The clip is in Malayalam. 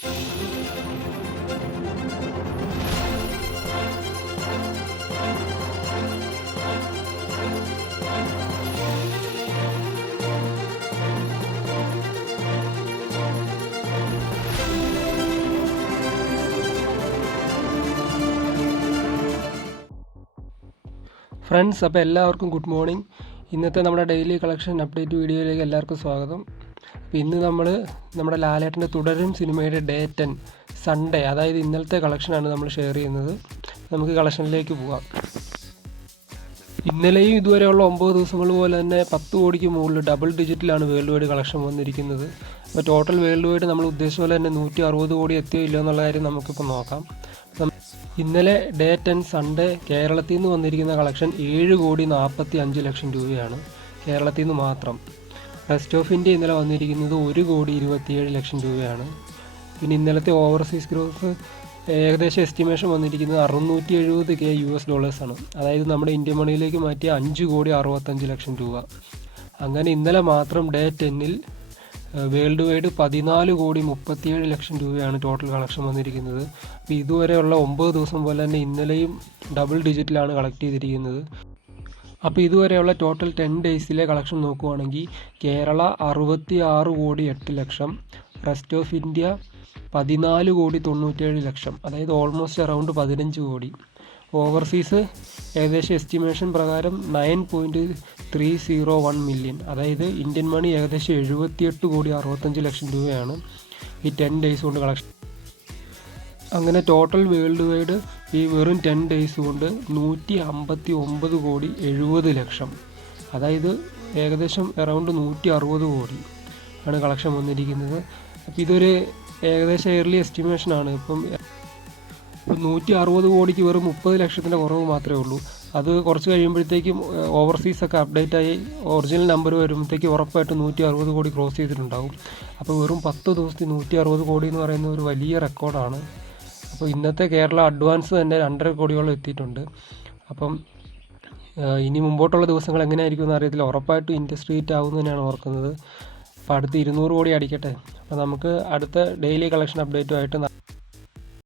ഫ്രണ്ട്സ്, അപ്പോൾ എല്ലാവർക്കും ഗുഡ് മോർണിംഗ്. ഇന്നത്തെ നമ്മുടെ ഡെയിലി കളക്ഷൻ അപ്ഡേറ്റ് വീഡിയോയിലേക്ക് എല്ലാവർക്കും സ്വാഗതം. അപ്പോൾ ഇന്ന് നമ്മുടെ ലാലേട്ടൻ്റെ തുടരും സിനിമയുടെ ഡേ 10 സൺഡേ, അതായത് ഇന്നലത്തെ കളക്ഷനാണ് നമ്മൾ ഷെയർ ചെയ്യുന്നത്. നമുക്ക് കളക്ഷനിലേക്ക് പോകാം. ഇന്നലെയും ഇതുവരെയുള്ള 9 ദിവസങ്ങൾ പോലെ തന്നെ 10 കോടിക്ക് മുകളിൽ ഡബിൾ ഡിജിറ്റിലാണ് വേൾഡ് വൈഡ് കളക്ഷൻ വന്നിരിക്കുന്നത്. അപ്പോൾ ടോട്ടൽ വേൾഡ് വൈഡ് നമ്മൾ ഉദ്ദേശിച്ച പോലെ തന്നെ 160 കോടി എത്തിയോ ഇല്ലയോ എന്നുള്ള കാര്യം നമുക്കിപ്പോൾ നോക്കാം. ഇന്നലെ ഡേ 10 സൺഡേ കേരളത്തിൽ നിന്ന് വന്നിരിക്കുന്ന കളക്ഷൻ 7,45,00,000 രൂപയാണ്, കേരളത്തിൽ നിന്ന് മാത്രം. റെസ്റ്റ് ഓഫ് ഇന്ത്യ ഇന്നലെ വന്നിരിക്കുന്നത് 1,27,00,000 രൂപയാണ്. പിന്നെ ഇന്നലത്തെ ഓവർസീസ് ഗ്രോസ് ഏകദേശം എസ്റ്റിമേഷൻ വന്നിരിക്കുന്നത് $670,000 ആണ്. അതായത് നമ്മുടെ ഇന്ത്യൻ മണിയിലേക്ക് മാറ്റിയ 5,65,00,000 രൂപ. അങ്ങനെ ഇന്നലെ മാത്രം ഡേ 10-ൽ വേൾഡ് വൈഡ് 14,37,00,000 രൂപയാണ് ടോട്ടൽ കളക്ഷൻ വന്നിരിക്കുന്നത്. അപ്പോൾ ഇതുവരെയുള്ള 9 ദിവസം പോലെ തന്നെ ഇന്നലെയും ഡബിൾ ഡിജിറ്റിലാണ് കളക്ട് ചെയ്തിരിക്കുന്നത്. അപ്പോൾ ഇതുവരെയുള്ള ടോട്ടൽ 10 ഡേയ്സിലെ കളക്ഷൻ നോക്കുവാണെങ്കിൽ കേരള 66,08,00,000, റെസ്റ്റ് ഓഫ് ഇന്ത്യ 14,97,00,000, അതായത് ഓൾമോസ്റ്റ് അറൗണ്ട് 15 കോടി. ഓവർസീസ് ഏകദേശം എസ്റ്റിമേഷൻ പ്രകാരം 9.301 മില്യൺ, അതായത് ഇന്ത്യൻ മണി ഏകദേശം 78,65,00,000 രൂപയാണ് ഈ 10 ഡേയ്സ് കൊണ്ട് കളക്ഷൻ. അങ്ങനെ ടോട്ടൽ വേൾഡ് വൈഡ് ഈ വെറും 10 ഡേയ്സ് കൊണ്ട് 159,70,00,000, അതായത് ഏകദേശം അറൗണ്ട് 160 കോടി ആണ് കളക്ഷൻ വന്നിരിക്കുന്നത്. അപ്പോൾ ഇതൊരു ഏകദേശം ഇയർലി എസ്റ്റിമേഷനാണ്. ഇപ്പം 160 കോടിക്ക് വെറും 30 ലക്ഷത്തിൻ്റെ കുറവ് മാത്രമേ ഉള്ളൂ. അത് കുറച്ച് കഴിയുമ്പോഴത്തേക്കും ഓവർസീസൊക്കെ അപ്ഡേറ്റ് ആയി ഒറിജിനൽ നമ്പർ വരുമ്പോഴത്തേക്കും ഉറപ്പായിട്ട് 160 കോടി ക്രോസ് ചെയ്തിട്ടുണ്ടാകും. അപ്പോൾ വെറും 10 ദിവസത്തിൽ 160 കോടി എന്ന് പറയുന്ന ഒരു വലിയ റെക്കോർഡാണ്. അപ്പോൾ ഇന്നത്തെ കേരള അഡ്വാൻസ് തന്നെ 2.5 കോടിയോളം എത്തിയിട്ടുണ്ട്. അപ്പം ഇനി മുമ്പോട്ടുള്ള ദിവസങ്ങൾ എങ്ങനെയായിരിക്കും എന്ന് അറിയത്തില്ല. ഉറപ്പായിട്ടും ഇൻഡസ്ട്രി ഹിറ്റ് ആകും തന്നെയാണ് ഓർക്കുന്നത്. അപ്പോൾ അടുത്ത് 200 കോടി അടിക്കട്ടെ. അപ്പോൾ നമുക്ക് അടുത്ത ഡെയിലി കളക്ഷൻ അപ്ഡേറ്റുമായിട്ട്